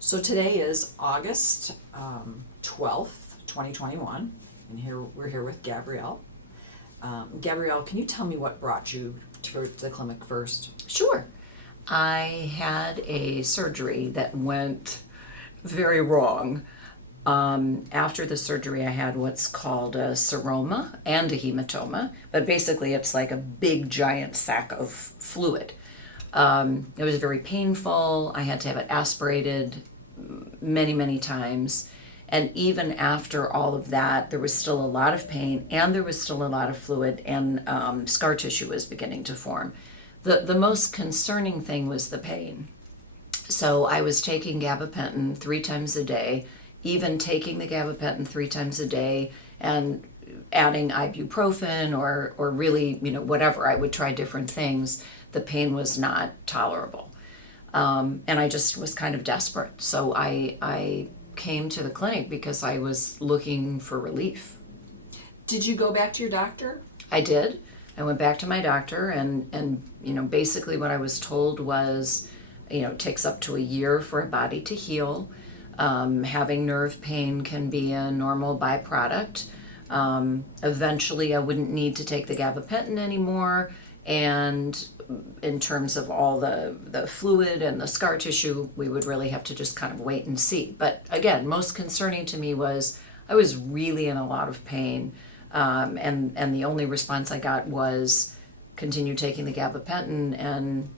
So today is August 12th, 2021, and we're here with Gabrielle. Gabrielle, can you tell me what brought you to the clinic first? Sure. I had a surgery that went very wrong. After the surgery, I had what's called a seroma and a hematoma, but basically it's like a big giant sack of fluid. It was very painful. I had to have it aspirated many, many times. And even after all of that, there was still a lot of pain and there was still a lot of fluid, and scar tissue was beginning to form. The most concerning thing was the pain. So I was taking gabapentin 3 times a day, even taking the gabapentin 3 times a day and adding ibuprofen or really, whatever. I would try different things. The pain was not tolerable. And I just was kind of desperate. So I came to the clinic because I was looking for relief. Did you go back to your doctor? I did. I went back to my doctor and basically what I was told was, it takes up to a year for a body to heal. Having nerve pain can be a normal byproduct. Eventually I wouldn't need to take the gabapentin anymore. And in terms of all the fluid and the scar tissue, we would really have to just kind of wait and see. But again, most concerning to me was I was really in a lot of pain. And the only response I got was continue taking the gabapentin and,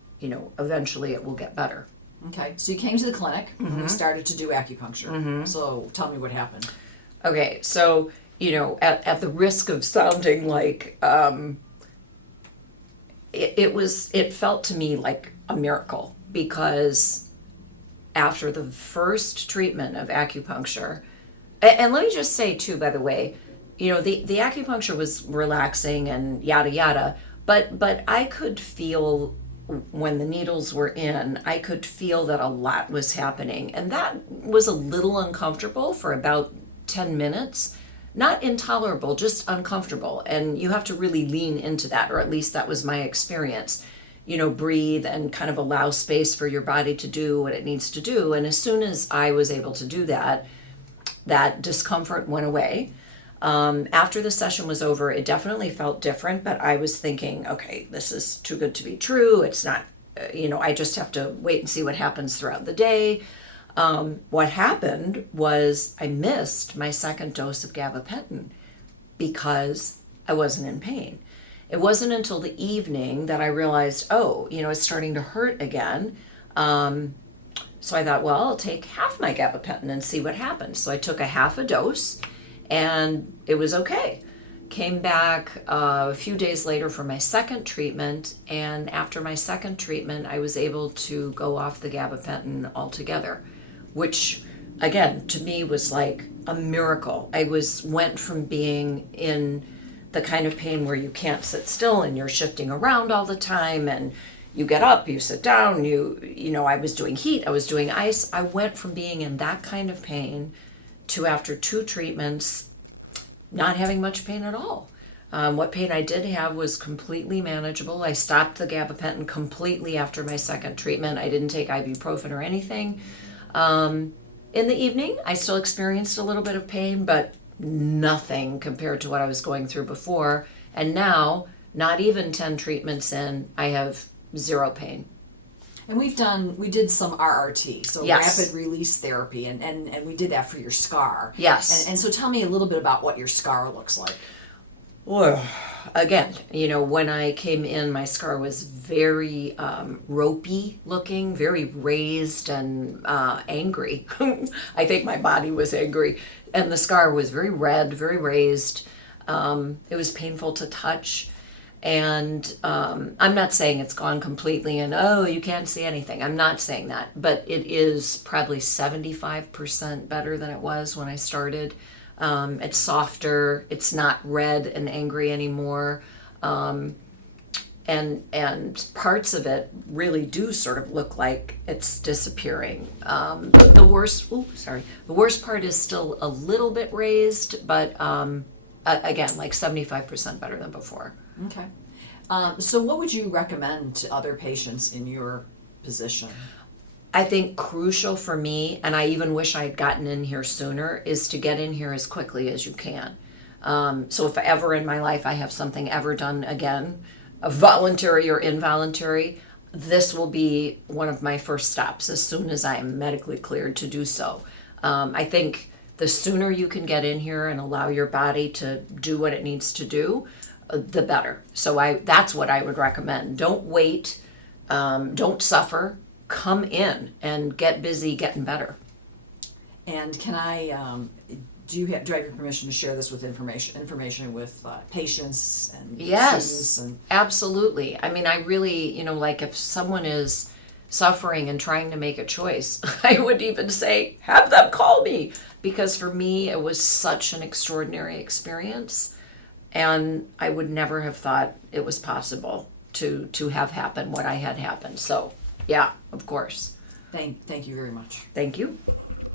eventually it will get better. Okay, so you came to the clinic and we started to do acupuncture. So tell me what happened. Okay, so, at the risk of sounding like, it felt to me like a miracle, because after the first treatment of acupuncture, and let me just say too, by the way, the acupuncture was relaxing and yada yada, but I could feel when the needles were in, I could feel that a lot was happening, and that was a little uncomfortable for about 10 minutes. Not intolerable, just uncomfortable. And you have to really lean into that, or at least that was my experience. Breathe and kind of allow space for your body to do what it needs to do. And as soon as I was able to do that, that discomfort went away. After the session was over, it definitely felt different, but I was thinking, okay, this is too good to be true. It's not, I just have to wait and see what happens throughout the day. What happened was I missed my second dose of gabapentin because I wasn't in pain. It wasn't until the evening that I realized, it's starting to hurt again. So I thought, well, I'll take half my gabapentin and see what happens. So I took a half a dose and it was okay. Came back a few days later for my second treatment, and after my second treatment, I was able to go off the gabapentin altogether, which again to me was like a miracle. I went from being in the kind of pain where you can't sit still and you're shifting around all the time, and you get up, you sit down, I was doing heat, I was doing ice. I went from being in that kind of pain to, after 2 treatments, not having much pain at all. What pain I did have was completely manageable. I stopped the gabapentin completely after my second treatment. I didn't take ibuprofen or anything. In the evening, I still experienced a little bit of pain, but nothing compared to what I was going through before. And now, not even 10 treatments in, I have 0 pain. And we did some RRT, so Yes. rapid release therapy, and we did that for your scar. Yes. And so tell me a little bit about what your scar looks like. Well, again, when I came in, my scar was very ropey looking, very raised and angry. I think my body was angry. And the scar was very red, very raised. It was painful to touch. And I'm not saying it's gone completely and, you can't see anything. I'm not saying that. But it is probably 75% better than it was when I started. It's softer. It's not red and angry anymore. And parts of it really do sort of look like it's disappearing. The worst part is still a little bit raised, but again, like 75% better than before. Okay. So what would you recommend to other patients in your position? I think crucial for me, and I even wish I had gotten in here sooner, is to get in here as quickly as you can. So if ever in my life I have something ever done again, voluntary or involuntary, this will be one of my first stops as soon as I am medically cleared to do so. I think the sooner you can get in here and allow your body to do what it needs to do, the better. So that's what I would recommend. Don't wait. Don't suffer. Come in and get busy getting better. And can I, do I have your permission to share this with information with patients and Yes, students? And absolutely. I mean, I really, like if someone is suffering and trying to make a choice, I would even say, have them call me. Because for me, it was such an extraordinary experience. And I would never have thought it was possible to have happen what I had happened. So, yeah, of course. thank you very much. Thank you.